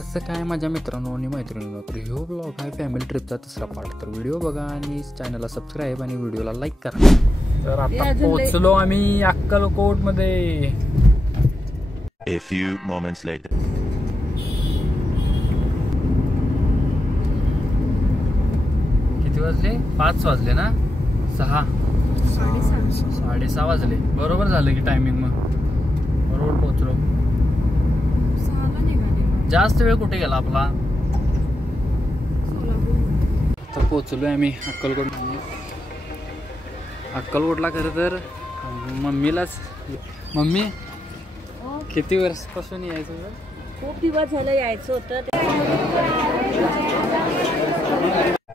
असं काय माझ्या मित्रांनो आणि मैत्रिणींनो, तर ह्यो ब्लॉग आहे फॅमिली ट्रिपचा तिसरा पार्ट. तर व्हिडिओ बघा आणि चॅनलला सबस्क्राईब आणि व्हिडिओला लाईक करा. तर आता पोहोचलो आम्ही अक्कलकोट मध्ये. A few moments later. किती वाजले? 5 वाजले ना? 6:30 वाजले. बरोबर झालं की टायमिंग. मग बरोबर पोहोचलो. जास्त वेळ कुठे गेला आपला? आता पोहोचलोय आम्ही अक्कलकोट. अक्कलकोटला खरं तर मम्मीलाच. मम्मी किती वर्षापासून यायचं? खूप दिवस झालं यायचं होतं.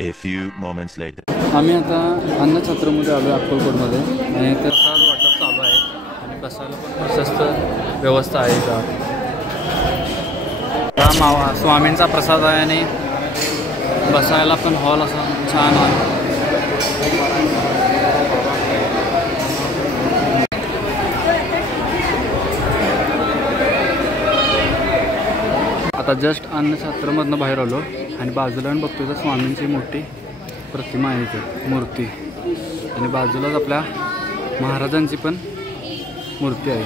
A few moments later. आम्ही आता अन्नछत्रमध्ये आलो अक्कलकोटमध्ये आणि प्रसाद वाटप चालू आहे आणि बसायला पण प्रशस्त व्यवस्था आहे का. मावा स्वामींचा प्रसाद आहे आणि बसायला पण हॉल असा छान आहे. आता जस्ट अन्नछत्रमधनं बाहेर आलो आणि बाजूला बघतो तर स्वामींची मोठी प्रतिमा आहे इथे, मूर्ती. आणि बाजूलाच आपल्या महाराजांची पण मूर्ती आहे.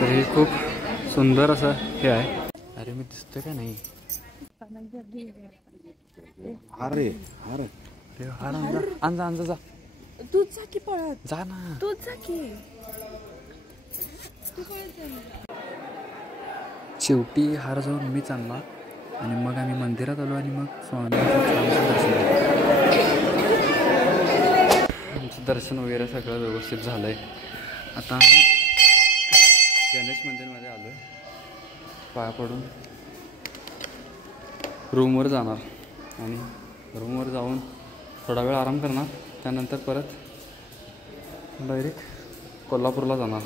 तर हे खूप सुंदर असं हे आहे. अरे मी दिसतोय का नाही? अरे अरे अंजा जा. तूच जा की पळत. जा ना. तूच जा की. शेवटी हार जाऊन मीच आणला आणि मग आम्ही मंदिरात आलो आणि मग स्वामींचं दर्शन आमचं दर्शन वगैरे सगळं व्यवस्थित झालं आहे. आता गणेश मंदिरमध्ये आलो आहे. पाया पडून रूमवर जाणार आणि रूमवर जाऊन थोडा वेळ आराम करणार. त्यानंतर परत डायरेक्ट कोल्हापूरला जाणार.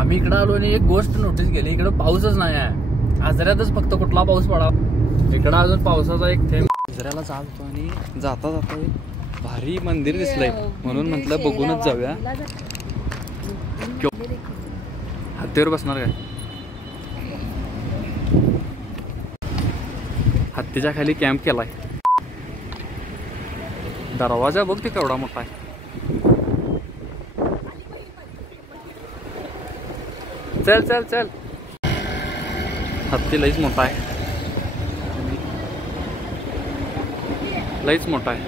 आम्ही इकडं आलो आणि एक गोष्ट नोटीस केली, इकडं पाऊसच नाही आहे. आजऱ्यातच फक्त कुठला पाऊस पडा. इकडं अजून पावसाचा एक थेंब. आजऱ्याला चालतो आणि जाता जाता एक भारी मंदिर दिसलंय म्हणून म्हटलं बघूनच जाऊया. हत्तीवर बसणार काय? हत्तीच्या खाली कॅम्प केलाय. दरवाजा बघ ते केवढा मोठा आहे. चल चल चल. हत्ती लईच मोठा आहे, लईच मोठा आहे.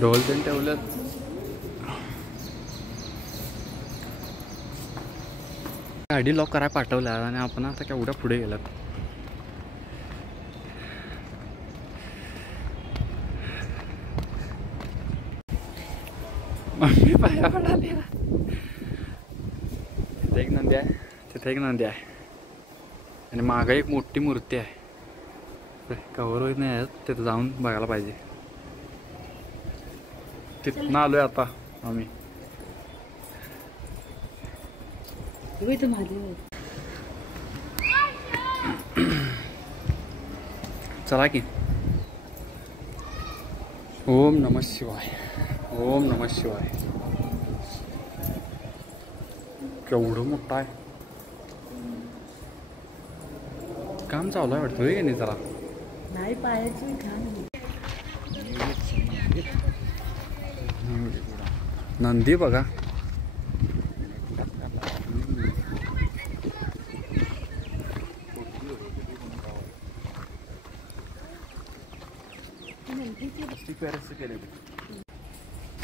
ढोल पण ठेवल्यात. गाडी लॉक करायला पाठवल्या आणि आपण आता केवढ्या पुढे गेलात. मम्मी पाया पडाली. तिथे एक नंदी आहे, तिथे एक नंदी आहे आणि मागं एक मोठी मूर्ती आहे. कवर होत नाही, तिथं जाऊन बघायला पाहिजे. तिथनं आलोय आता आम्ही. चला की. ओम नमः शिवाय, ओम नमः शिवाय. केवढं मोठं आहे. काम चालू आहे वाटतं की नाही? जरा नाही पायाची नंदी बघा.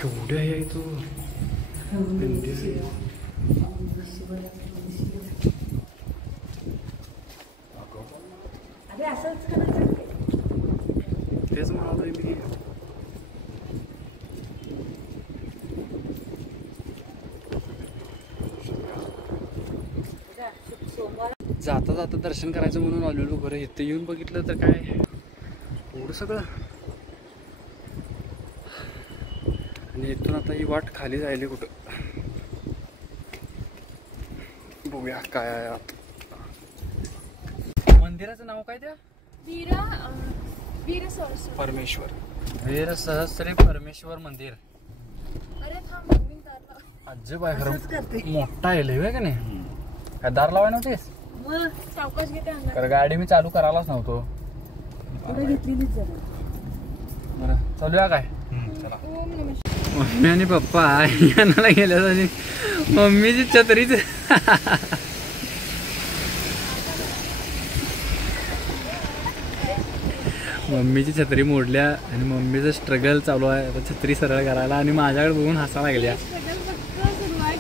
केवढे आहे तो. तेच म्हणालोय मी. जाता जाता दर्शन करायचं म्हणून आलेलो. बरं इथे येऊन बघितलं तर काय एवढं सगळं. आणि इथून आता ही वाट खाली जायली कुठं. बघूया काय आहे आत. मंदिराचं नाव काय? त्या परमेश्वर, वीर सहस्त्री परमेश्वर मंदिर. अजब आहे खरं. मोठा आहे लय का नाही? काय दार लावाय नव्हतीस? सावकाश घेते अंगात. कारण गाडी मी चालू करायलाच नव्हतो. पुढे घेतलेलीच जरा. बरं चालूया काय? चला. ओम नमः शिवाय. मम्मी आणि पप्पा यांना गेल्या आणि मम्मीची छत्रीच मम्मीची छत्री मोडल्या आणि मम्मीचं स्ट्रगल चालू आहे आता छत्री सरळ करायला आणि माझ्याकडे बघून हसा लागल्या.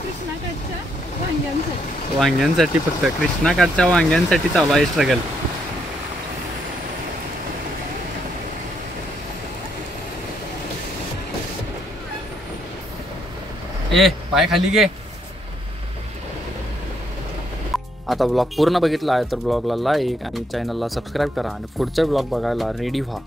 कृष्णाकाठच्या वांग्यांसाठी. वांग्यांसाठी फक्त कृष्णाकाठच्या वांग्यांसाठी चालू आहे स्ट्रगल. ए पाय खाली घे. आता ब्लॉग पूर्ण बघितला आहे तर ब्लॉगला लाईक आणि चॅनलला सबस्क्राईब करा आणि पुढचे ब्लॉग बघायला रेडी व्हा.